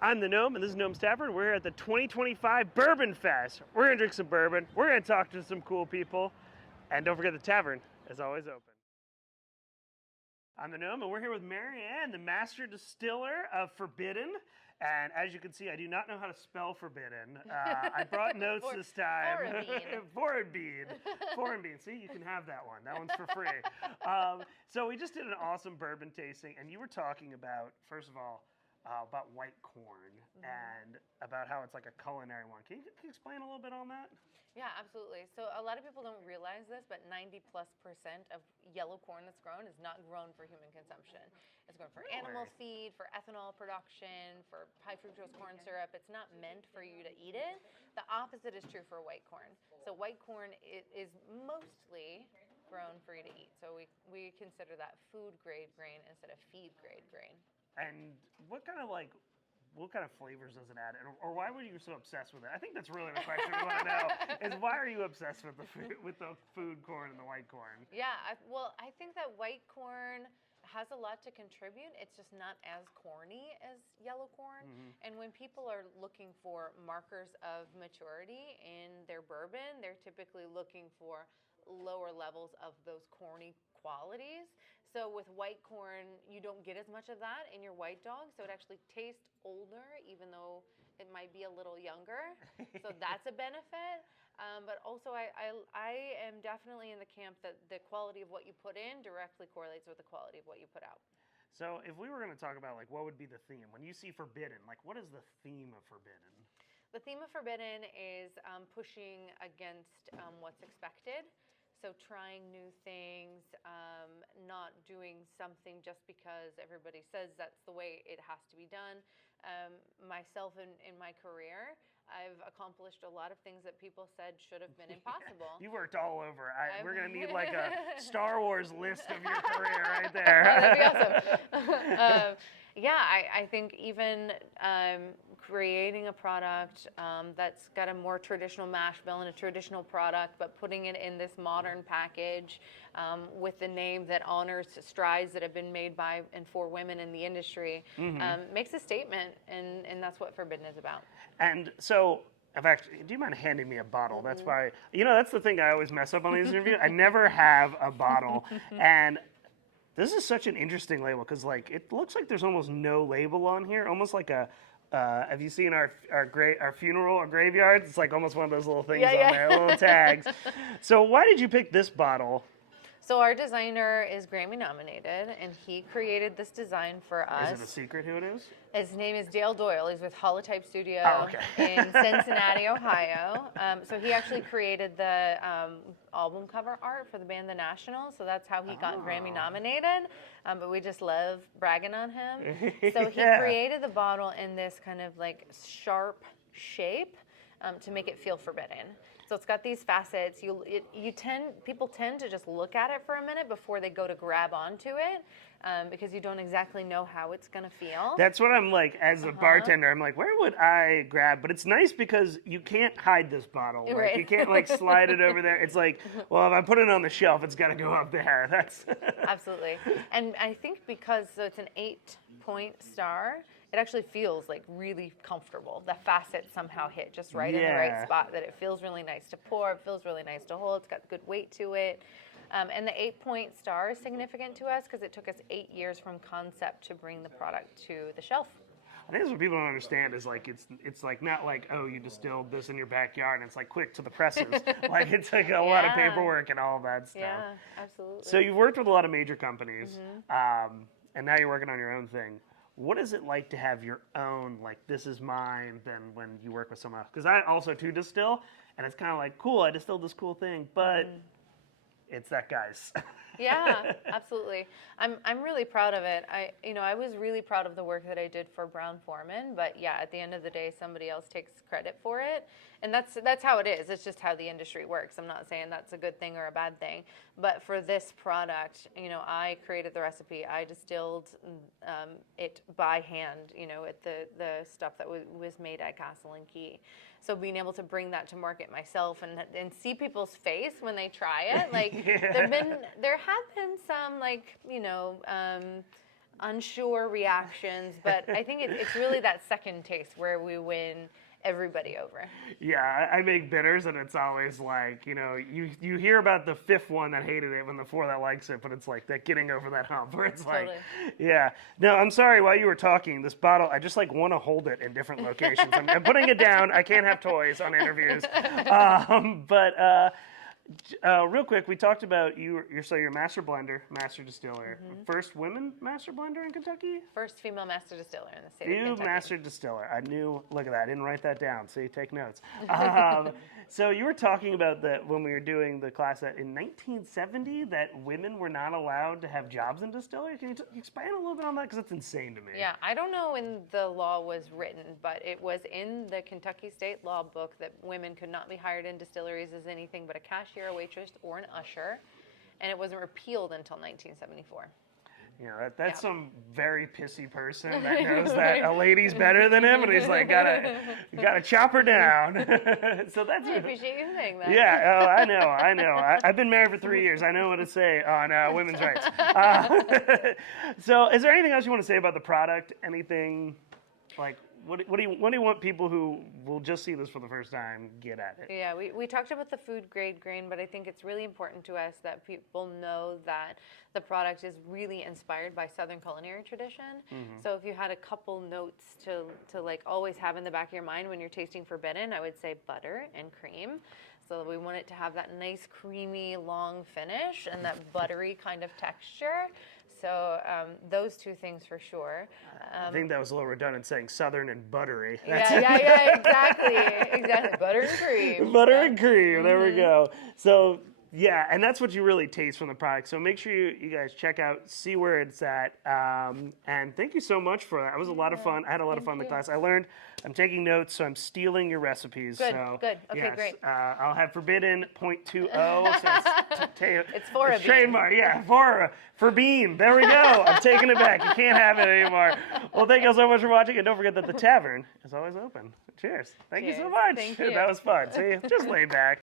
I'm the Gnome, and this is Gnome's Tavern. We're here at the 2025 Bourbon Fest. We're going to drink some bourbon. We're going to talk to some cool people. And don't forget the tavern is always open. I'm the Gnome, and we're here with Marianne, the Master Distiller of Forbidden. And as you can see, I do not know how to spell forbidden. I brought notes this time. Foreign bean. Foreign bean. See, you can have that one. That one's for free. So we just did an awesome bourbon tasting, and you were talking about, first of all, about white corn and about how it's like a culinary one. Can you explain a little bit on that? Yeah, absolutely. So a lot of people don't realize this, but 90+% of yellow corn that's grown is not grown for human consumption. It's grown for animal feed, for ethanol production, for high fructose corn syrup. It's not meant for you to eat it. The opposite is true for white corn. So white corn is mostly grown for you to eat. So we consider that food grade grain instead of feed grade grain. And what kind of flavors does it add? Or why were you so obsessed with it? I think that's really the question we want to know, is why are you obsessed with the food corn and the white corn? Yeah, I think that white corn has a lot to contribute. It's just not as corny as yellow corn. And when people are looking for markers of maturity in their bourbon, they're typically looking for lower levels of those corny qualities. So with white corn, you don't get as much of that in your white dog, so it actually tastes older, even though it might be a little younger. So that's a benefit. But also, I am definitely in the camp that the quality of what you put in directly correlates with the quality of what you put out. So if we were going to talk about what would be the theme when you see Forbidden, what is the theme of Forbidden? The theme of Forbidden is pushing against what's expected. So trying new things, not doing something just because everybody says that's the way it has to be done. Myself in my career, I've accomplished a lot of things that people said should have been impossible. You worked all over. We're going to need a Star Wars list of your career right there. Oh, that'd be awesome. Yeah, I think even creating a product that's got a more traditional mash bill and a traditional product, but putting it in this modern package with the name that honors strides that have been made by and for women in the industry makes a statement, and that's what Forbidden is about. And so, do you mind handing me a bottle? That's why, that's the thing I always mess up on these interviews. I never have a bottle. And this is such an interesting label because, it looks like there's almost no label on here. Almost like a, have you seen our funeral or graveyard? It's almost one of those little things on there, little tags. So why did you pick this bottle? So our designer is Grammy nominated, and he created this design for us. Is it a secret who it is? His name is Dale Doyle. He's with Holotype Studio in Cincinnati, Ohio. So he actually created the album cover art for the band The National. So that's how he got Grammy nominated. But we just love bragging on him. So he created the bottle in this kind of sharp shape to make it feel forbidden. So it's got these facets. People tend to just look at it for a minute before they go to grab onto it, because you don't exactly know how it's gonna feel. That's what I'm as a bartender. I'm where would I grab? But it's nice because you can't hide this bottle. Right. You can't slide it over there. It's well, if I put it on the shelf, it's got to go up there. That's Absolutely. And I think because it's an 8-point star, it actually feels really comfortable. The facets somehow hit just right in the right spot, that it feels really nice to pour, it feels really nice to hold, it's got good weight to it. And the 8-point star is significant to us because it took us 8 years from concept to bring the product to the shelf. I think that's what people don't understand is it's not you distilled this in your backyard and it's quick to the presses. It's a lot of paperwork and all of that stuff. Yeah, absolutely. So you've worked with a lot of major companies, and now you're working on your own thing. What is it like to have your own, this is mine, than when you work with someone else? Because I also too distill, and it's kind of cool, I distilled this cool thing, but it's that guy's. Yeah, absolutely. I'm really proud of it. I was really proud of the work that I did for Brown-Forman, but yeah, at the end of the day, somebody else takes credit for it, and that's how it is. It's just how the industry works. I'm not saying that's a good thing or a bad thing, but for this product, I created the recipe. I distilled it by hand. At the stuff that was made at Castle and Key. So being able to bring that to market myself and see people's face when they try it, there have been some unsure reactions, but I think it's really that second taste where we win everybody over. Yeah, I make bitters, and it's always like, you hear about the fifth one that hated it and the four that likes it, but it's like that getting over that hump where it's Totally. yeah. No, I'm sorry, while you were talking, this bottle, I just want to hold it in different locations. I'm putting it down. I can't have toys on interviews. Real quick, we talked about you're master blender, master distiller. First women master blender in Kentucky? First female master distiller in the state of Kentucky. Master distiller. I knew, look at that, I didn't write that down, so you take notes. So you were talking about that when we were doing the class that in 1970 that women were not allowed to have jobs in distillery. Can you expand a little bit on that? Because that's insane to me. Yeah, I don't know when the law was written, but it was in the Kentucky state law book that women could not be hired in distilleries as anything but a cashier, a waitress, or an usher, and it wasn't repealed until 1974. That's some very pissy person that knows that a lady's better than him, and he's like, gotta chop her down. So that's. I appreciate you saying that. Yeah, I know. I've been married for 3 years. I know what to say on women's rights. So, is there anything else you want to say about the product? Anything like? What do you want people who will just see this for the first time get at it? Yeah, we talked about the food grade grain, but I think it's really important to us that people know that the product is really inspired by Southern culinary tradition. So if you had a couple notes to like always have in the back of your mind when you're tasting Forbidden, I would say butter and cream. So we want it to have that nice creamy long finish and that buttery kind of texture. So those two things for sure. I think that was a little redundant saying Southern and buttery. Yeah, exactly. Butter and cream. Butter and cream. There we go. So yeah, and that's what you really taste from the product. So make sure you guys check out, see where it's at, and thank you so much for that. It was a lot of fun. I had a lot of fun in the class. I learned. I'm taking notes, so I'm stealing your recipes. Good, so, good. Okay, yes, great. I'll have Forbidden 0.20. So it's for a bean. Trademark, yeah, for bean. There we go. I'm taking it back. You can't have it anymore. Well, thank you all so much for watching, and don't forget that the tavern is always open. Cheers. Thank you so much. Thank you. That was fun. See, just laid back.